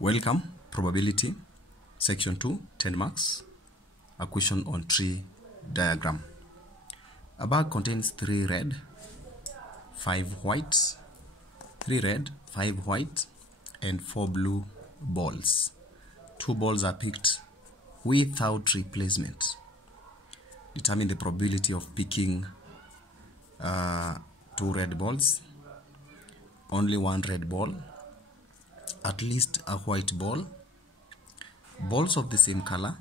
Welcome, probability, section 2, 10 marks, a question on tree diagram. A bag contains 3 red, 5 white, 3 red, 5 white, and 4 blue balls. 2 balls are picked without replacement. Determine the probability of picking 2 red balls, only 1 red ball, at least a white ball, balls of the same color,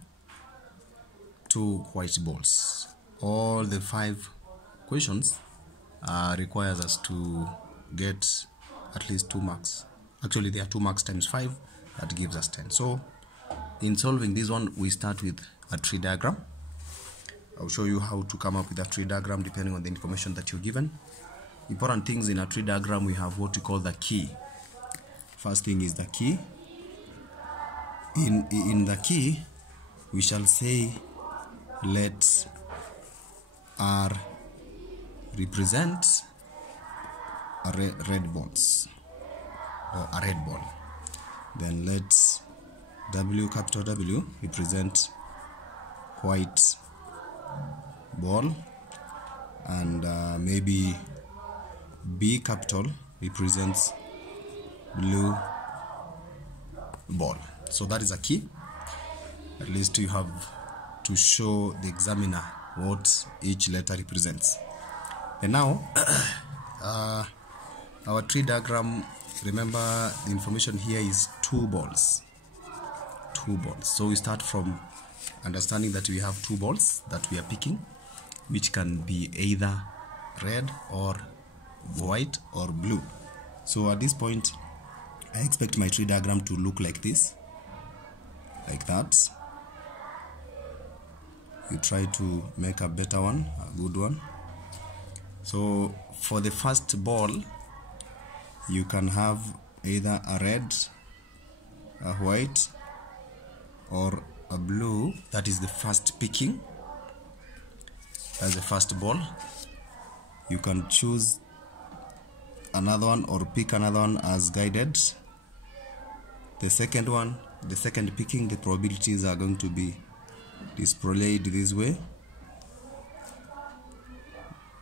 2 white balls. All the 5 questions requires us to get at least 2 marks. Actually, there are 2 marks times 5, that gives us 10. So in solving this one, we start with a tree diagram. I'll show you how to come up with a tree diagram depending on the information that you're given. Important things in a tree diagram, we have what we call the key. First thing is the key. In the key, we shall say let R represent a red balls or a red ball. Then let W, capital W, represent white ball, and maybe B, capital, represents blue ball. So that is a key. At least you have to show the examiner what each letter represents. And now our tree diagram, remember the information here is 2 balls. 2 balls. So we start from understanding that we have 2 balls that we are picking, which can be either red or white or blue. So at this point, I expect my tree diagram to look like this, like that. You try to make a better one, a good one. So for the first ball, you can have either a red, a white, or a blue. That is the first picking. That's the first ball. You can choose another one or pick another one as guided. The second one, the second picking, the probabilities are going to be displayed this way.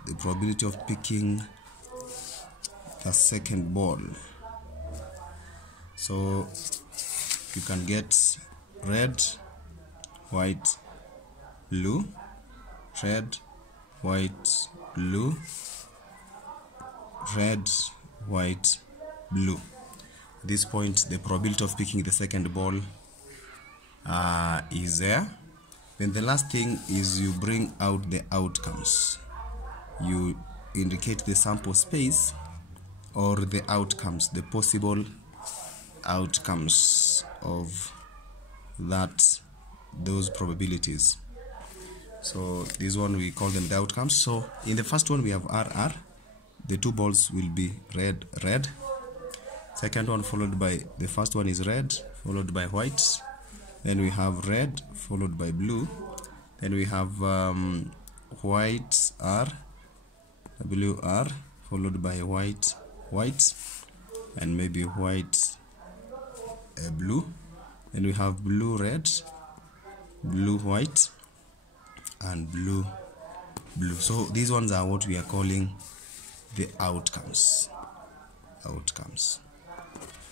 The probability of picking the second ball. So you can get red, white, blue, red, white, blue, red, white, blue. At this point, the probability of picking the second ball is there. Then the last thing is you bring out the outcomes. You indicate the sample space or the outcomes, the possible outcomes of those probabilities. So this one we call them the outcomes. So in the first one we have RR. The 2 balls will be red, red. Second one followed by, the first one is red, followed by white. Then we have red, followed by blue. Then we have white R, WR, followed by white, white, and maybe white, blue. Then we have blue, red, blue, white, and blue, blue. So these ones are what we are calling the outcomes.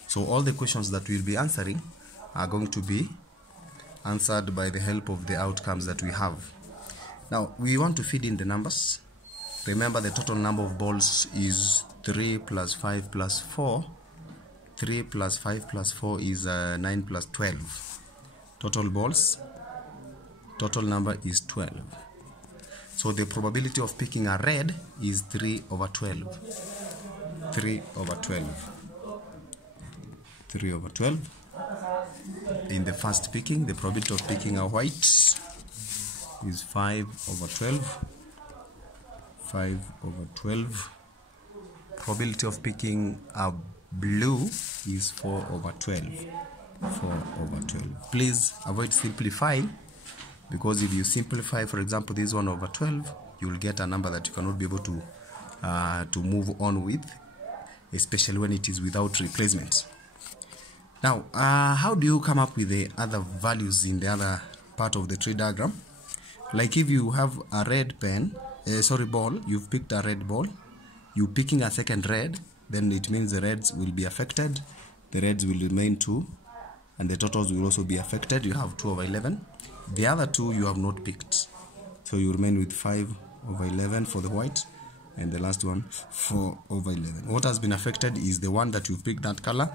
So all the questions that we'll be answering are going to be answered by the help of the outcomes that we have. Now we want to feed in the numbers. Remember the total number of balls is 3 plus 5 plus 4. 3 plus 5 plus 4 is 9 plus 12. Total balls, total number is 12. So the probability of picking a red is 3 over 12. 3 over 12. 3 over 12. In the first picking, the probability of picking a white is 5 over 12. 5 over 12. Probability of picking a blue is 4 over 12. 4 over 12. Please avoid simplifying, because if you simplify, for example, this 1 over 12, you will get a number that you cannot be able to move on with, especially when it is without replacement. Now, how do you come up with the other values in the other part of the tree diagram? Like if you have a red ball, you've picked a red ball, you're picking a second red, then it means the reds will be affected, the reds will remain 2, and the totals will also be affected. You have 2 over 11. The other 2 you have not picked, so you remain with 5 over 11 for the white, and the last one 4 over 11. What has been affected is the one that you've picked that color,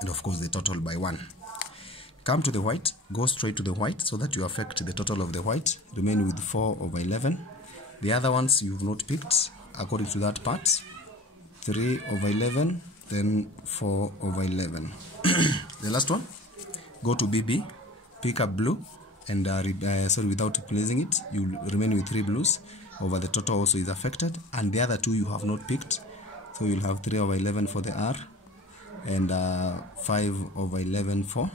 and of course the total by 1. Come to the white, go straight to the white so that you affect the total of the white, remain with 4 over 11. The other ones you've not picked according to that part, 3 over 11, then 4 over 11. The last one, go to BB, pick up blue, and without placing it, you remain with 3 blues over the total also is affected, and the other 2 you have not picked, so you'll have 3 over 11 for the R and 5 over 11 for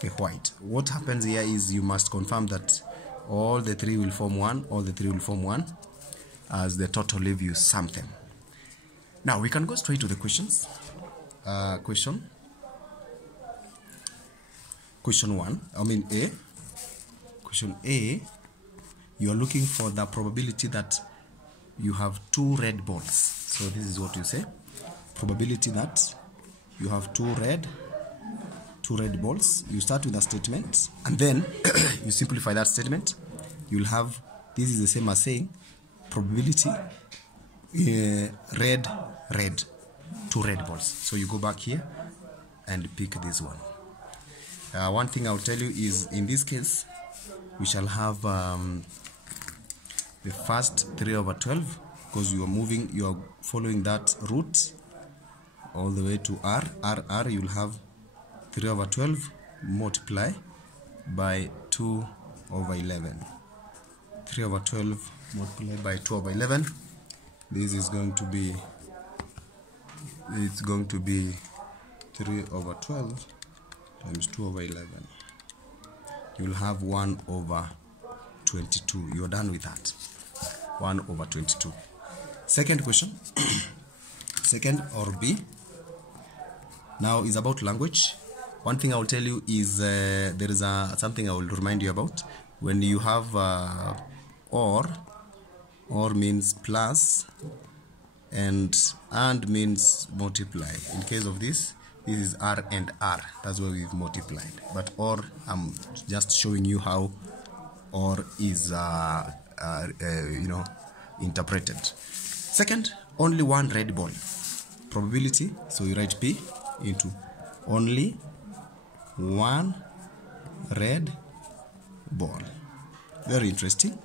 the white. What happens here is you must confirm that all the 3 will form 1, all the 3 will form 1 as the total if you sum them. Now we can go straight to the questions. Question 1, A. Question A, you are looking for the probability that you have 2 red balls. So this is what you say. Probability that you have 2 red balls. You start with a statement and then you simplify that statement. You'll have, this is the same as saying probability red, 2 red balls. So you go back here and pick this one. One thing I'll tell you is in this case we shall have the first 3 over 12 because you are following that route all the way to R. You'll have 3 over 12 multiply by 2 over 11. 3 over 12 multiplied by 2 over 11. This is going to be, it's going to be 3 over 12 times 2 over 11. You'll have 1 over 22. You're done with that. 1 over 22. Second question. Second, or B, now is about language. One thing I will tell you is there is something I will remind you about. When you have or means plus and means multiply. In case of this is R and R. That's why we've multiplied. But or, I'm just showing you how or is interpreted. Second, only 1 red ball. Probability, so you write P into only 1 red ball. Very interesting.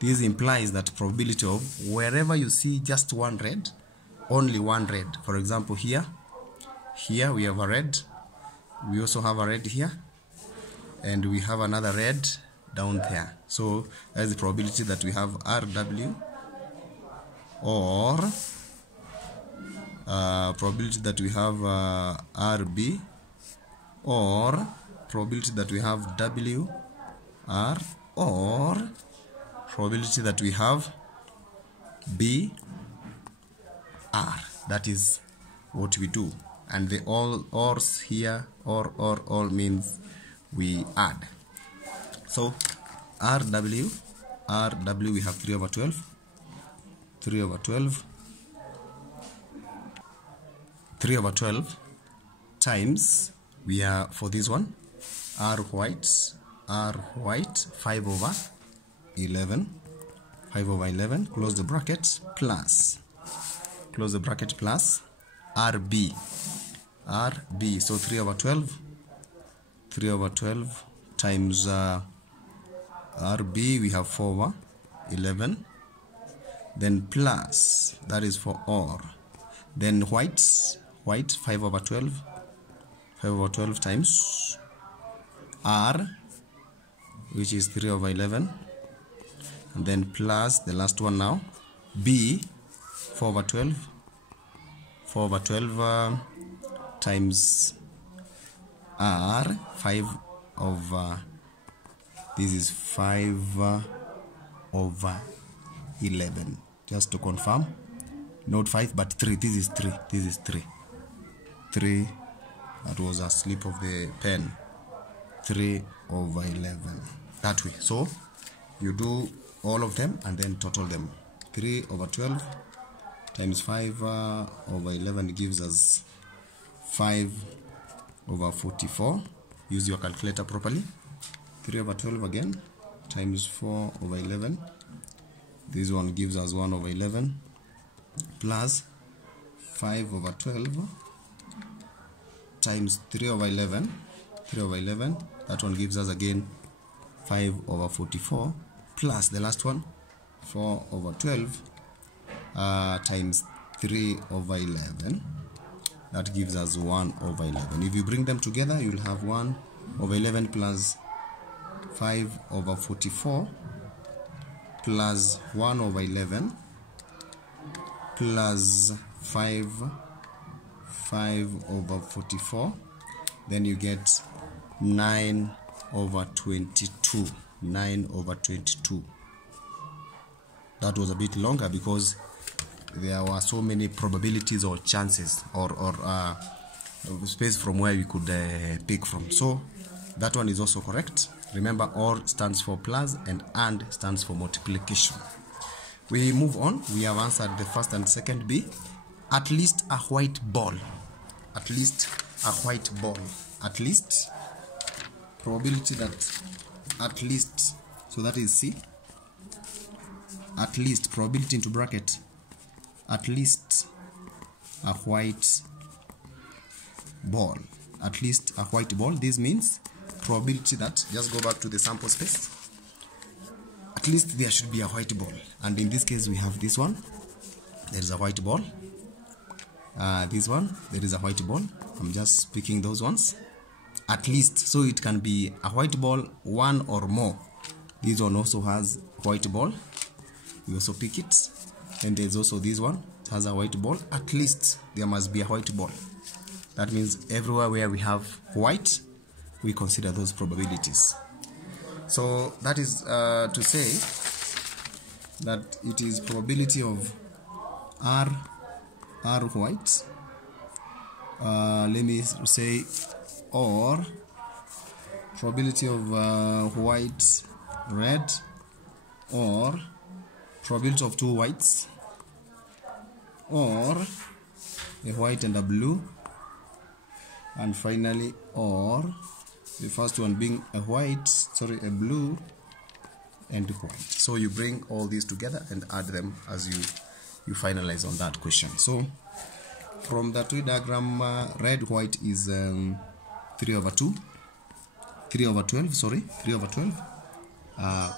This implies that probability of wherever you see just 1 red, only 1 red. For example, here we have a red. We also have a red here, and we have another red down there. So that is the probability that we have RW, or probability that we have RB, or probability that we have WR, or probability that we have BR. That is what we do. And the ors here, or means we add. So RW, we have 3 over 12. 3 over 12. 3 over 12 times, we are, for this one, R white, 5 over 11. 5 over 11, close the bracket, plus. Close the bracket, plus RB. So 3 over 12. 3 over 12 times RB, we have 4 over 11. Then plus, that is for OR. Then white, 5 over 12. 5 over 12 times R, which is 3 over 11. And then plus the last one now, B, 4 over 12. 4 over 12 times R, 5 over, this is 5 over 11. Just to confirm, not 5 but 3. This is 3. 3 That was a slip of the pen. 3/11. That way. So you do all of them and then total them. 3/12 times 5/11 gives us 5/44. Use your calculator properly. 3/12 again times 4/11. This one gives us 1/11 plus 5/12 times 3/11. 3/11. That one gives us again 5/44 plus the last one 4/12 times 3/11. That gives us 1/11. If you bring them together, you'll have 1/11 plus 5/44 plus 1/11 plus 5/44. Then you get 9/22. 9/22. That was a bit longer because there were so many probabilities or chances or space from where we could pick from. So that one is also correct. Remember, OR stands for plus and stands for multiplication. We move on. We have answered the first and second B. At least a white ball. At least a white ball. At least, probability that at least, so that is C. At least, probability into bracket, at least a white ball. At least a white ball. This means probability that, just go back to the sample space, at least there should be a white ball. And in this case we have this one, there is a white ball. This one, there is a white ball. I'm just picking those ones. At least, so it can be a white ball, one or more. This one also has white ball. You also pick it. And there's also this one, it has a white ball. At least there must be a white ball. That means everywhere where we have white, we consider those probabilities. So that is to say that it is probability of R white. Let me say, or probability of white red, or probability of two whites, or a white and a blue, and finally or the first one being a blue and white. So you bring all these together and add them as you finalize on that question. So from the tree diagram, red white is 3/12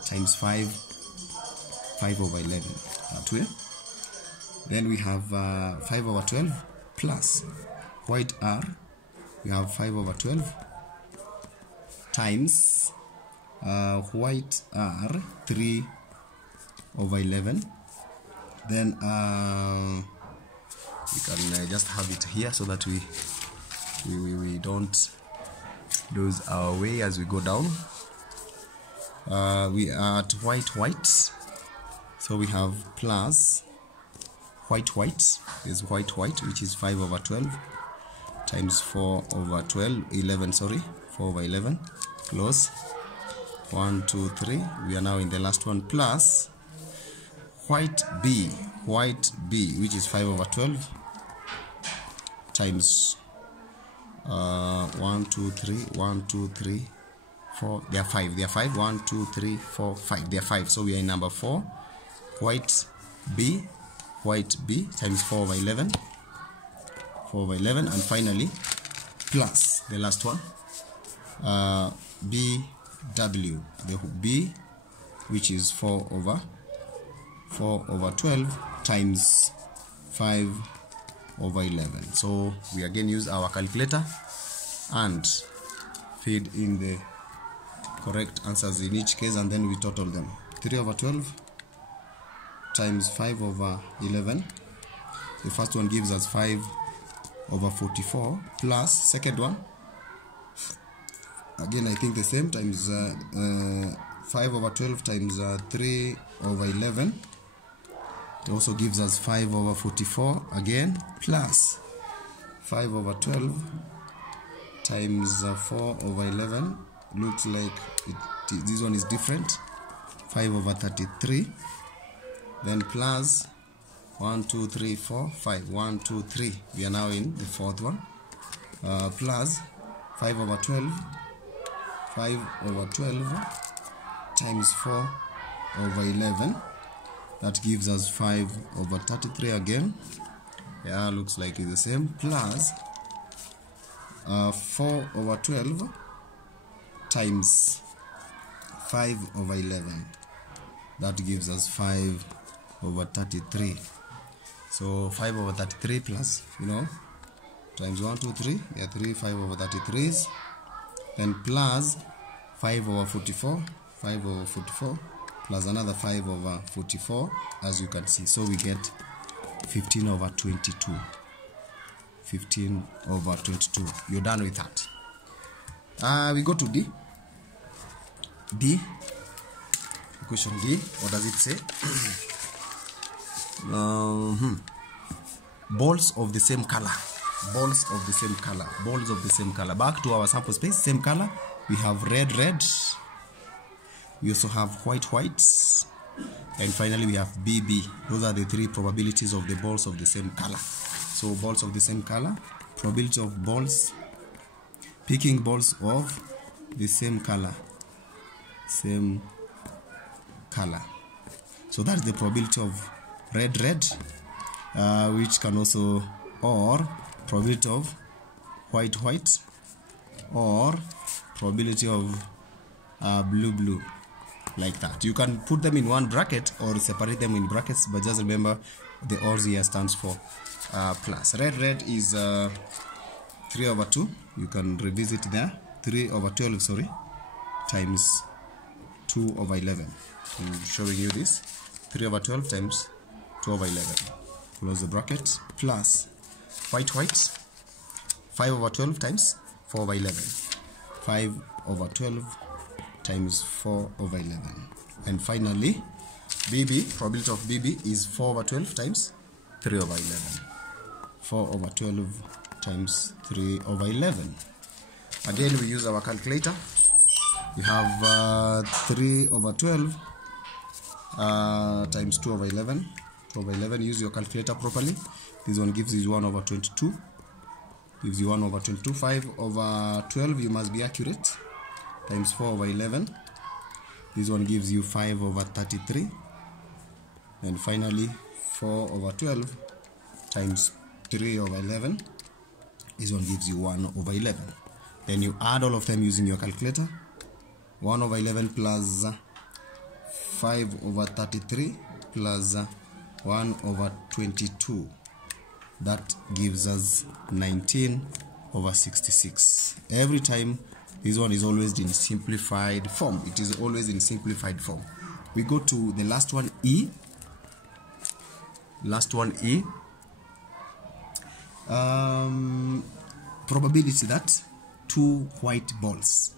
times 5/11. That way. Then we have 5/12 plus white R. We have 5/12 times white R 3/11. Then we can just have it here so that we don't lose our way as we go down. We are at white, so we have plus white is white which is 5/12 times 4/11 close 1 2 3. We are now in the last one, plus white B which is 5/12 times 1 2 3 4. They are 5. 1 2 3 4 5. They are 5. So we are in number 4. White B times 4/11, and finally plus the last one, BW, the B, which is 4/12 times 5/11. So we again use our calculator and feed in the correct answers in each case, and then we total them. 3/12 times 5/11. The first one gives us 5/44 plus second one, again I think the same, times 5/12 times 3/11. It also gives us 5/44 again, plus 5/12 times 4 over 11. Looks like this one is different. 5 over 33. Then plus 1, 2, 3, 4, 5. 1, 2, 3. We are now in the fourth one. Plus 5 over 12. 5 over 12 times 4 over 11. That gives us 5 over 33 again. Yeah, looks like it's the same. Plus 4 over 12 times 5 over 11. That gives us 5 over 33. So 5 over 33 plus, times 1, 2, 3. Yeah, 3, 5 over 33s. Then plus 5 over 44. 5 over 44 plus another 5 over 44, as you can see. So we get 15 over 22. 15 over 22. You're done with that. We go to D. D. Question D. What does it say? Balls of the same color. Balls of the same color. Balls of the same color. Back to our sample space. Same color. We have red. We also have white. And finally we have BB. Those are the three probabilities of the balls of the same color. So balls of the same color, probability of balls, picking balls of the same color. So that's the probability of red, which can also, or probability of white, or probability of blue, like that. You can put them in one bracket or separate them in brackets, but just remember the odds here stands for plus. Red is 3 over 2. You can revisit there. 3 over 12, sorry, times 2 over 11. I'm showing you this. 3 over 12 times 2 over 11. Close the bracket. Plus white. 5 over 12 times 4 over 11. 5 over 12 times 4 over 11. And finally, BB, probability of BB is 4 over 12 times 3 over 11. 4 over 12 times 3 over 11. Again, we use our calculator. We have 3 over 12 times 2 over 11. 2 over 11, use your calculator properly. This one gives you 1 over 22. Gives you 1 over 22. 5 over 12, you must be accurate, times 4 over 11. This one gives you 5 over 33. And finally 4 over 12 times 3 over 11. This one gives you 1 over 11. Then you add all of them using your calculator. 1 over 11 plus 5 over 33 plus 1 over 22. That gives us 19 over 66. Every time, this one is always in simplified form. It is always in simplified form. We go to the last one, E. Last one, E. Probability that two white balls.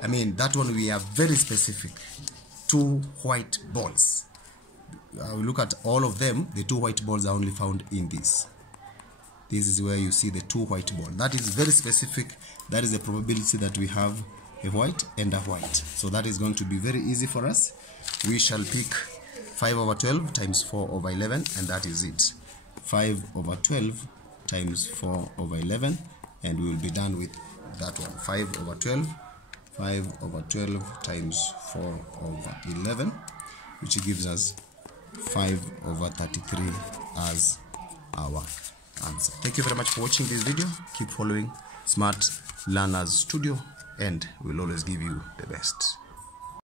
I mean, that one we are very specific. 2 white balls. We look at all of them. The 2 white balls are only found in this. This is where you see the 2 white balls. That is very specific. That is the probability that we have a white and a white. So that is going to be very easy for us. We shall pick 5 over 12 times 4 over 11, and that is it. 5 over 12 times 4 over 11, and we will be done with that one. 5 over 12 times 4 over 11, which gives us 5 over 33 as our answer. Thank you very much for watching this video. Keep following Smart Learners Studio, and we'll always give you the best.